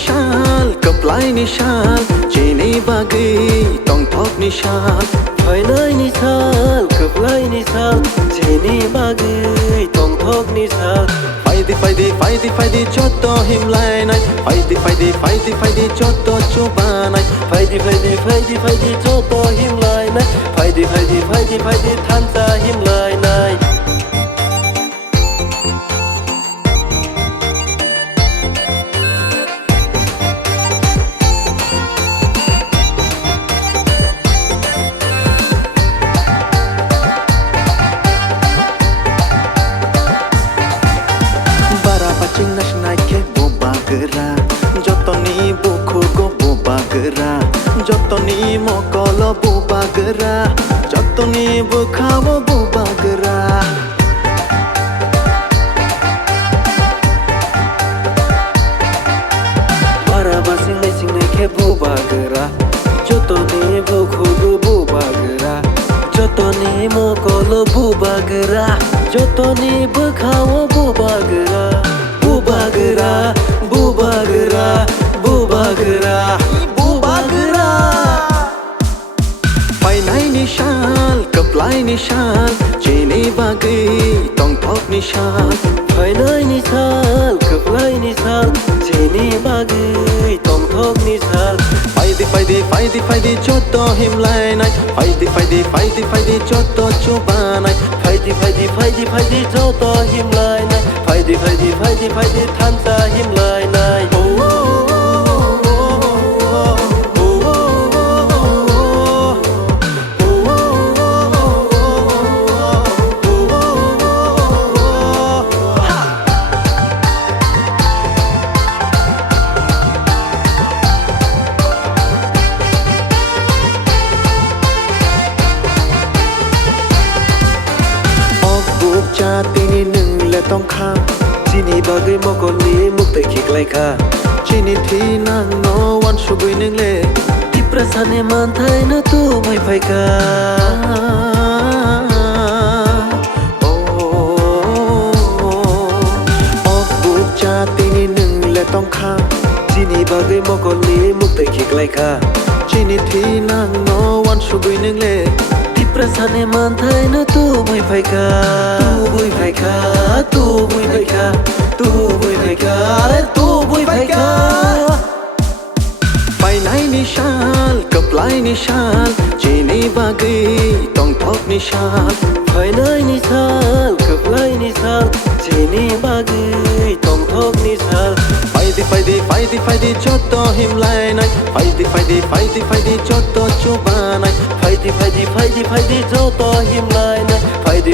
নিশাল কপলাই নিশাল চিনি বাগি টং ঠক নিশাল ফাইনাই নিশাল কপলাই নিশাল চিনি বাগি টং ঠক নিশাল ফাইদি যত হিমলাই নাই ফাইদি যত চোবানাই ফাইদি যত হিমলাই নাই ফাইদি থানতা হিমলাই নাই যতনি বুকু গো বুবাগরা যতনি মকল বুবাগরা যতনি বুখাব বুবাগরা বারাবা সিংনাই খে বুবাগরা যতনি বুকু গো বুবাগরা যতনি মকল বুবাগরা যতনি বুখাব বুবাগরা বুবাগরা বুবাগরা বুবাগরা বুবাগরা ফাইনাই নিশাল কপলাই নিশাল চিনি বাগি টং ঠক নিশাল ফাইনাই নিশাল কপলাই নিশাল চিনি বাগি টং ঠক নিশাল ফাইদি যত হিমলাই নাই ফাইদি যত চোবানাই ফাইদি যত হিমলাই নাই ফাইদি থানতা হিমলাই নাইชาตินี้หนึ่งและต้องข้า চিনি বাগৈ মকলি মুক্তি খিকলাই খা চিনিที่นั่งโนวันสุกุยหนึ่งเล่ ที่ประสานมันไทยนะตู้ไม่ไฟกาออกบุกชาตินี้หนึ่งและต้องข้า চিনি বাগৈมกลีมุกแต่ขี้ไกลค่ะ চিนี่ที่นั่งโนวันสุกุยหนึ่งเล่ ที่ประสานมันไทยนะตู้ไม่ไฟกาตู้บุยไฟกาตู้บุยไฟกาตู้บุยไฟกาและตู้บุยไฟกาไปไหนนิชาลกับไหลนิชาลจีนี่บากีต้องทบนิชาลไปไหนนิชาลกับไหลนิชาลจีนี่บากีต้องทบนิชาลไปดีจดต่อหิมไลนายไปดีจดต่อจูบานายไปดีจดต่อหิมไลนายไปดี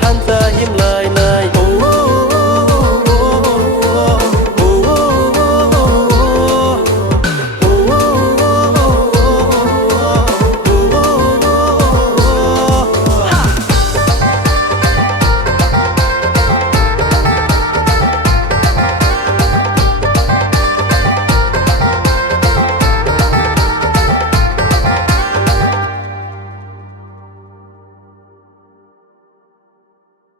ทันจะหิมไลนาย